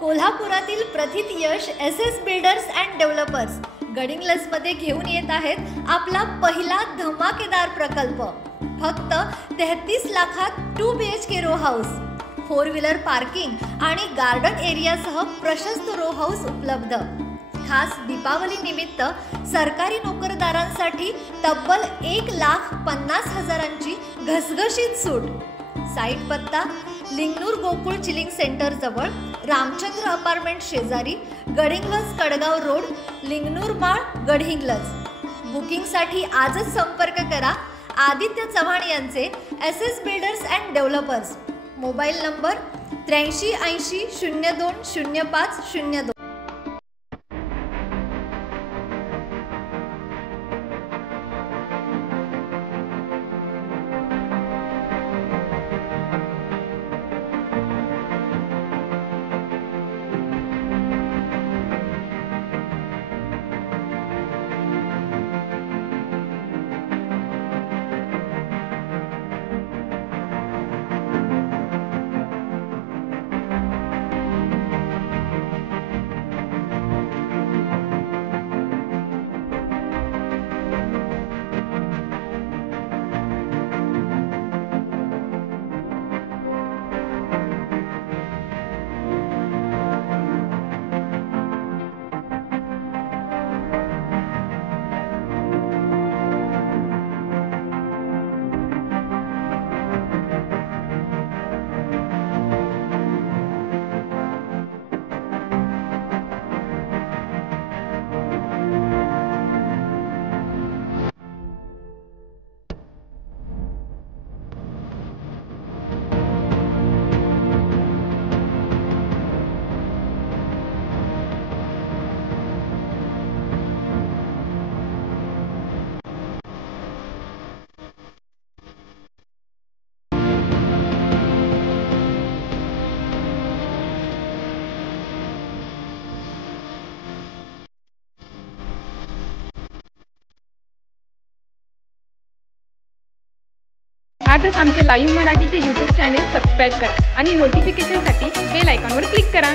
कोल्हापुरातील प्रथित यश S builders and developers गडिंग्लजमध्ये घेऊन येत आहेत आपला पहिला धमाकेदार प्रकल्प। फक्त 33 लाखात 2 BHK row house, 4 wheeler parking आणि गार्डन एरियासह प्रशस्त रो हाऊस उपलब्ध। खास दीपावली निमित्त सरकारी नोकरदारांसाठी तब्बल 1,50,000ची घसघशीत सूट। साइट पत्ता लिंगनूर गोकुळ चिलिंग सेंटर जवळ, रामचंद्र अपार्टमेंट शेजारी, गडिंग्लज कडगाव रोड, लिंगनूर माळ, गडिंग्लज। बुकिंगसाठी आजच संपर्क करा आदित्य चव्हाण यांचे S builders and developers. Mobile number 8380 02 05 02। आजच आमचे लाईव्ह मराठीचे YouTube चॅनेल सबस्क्राईब करा आणि नोटिफिकेशनसाठी बेल आयकॉनवर क्लिक करा।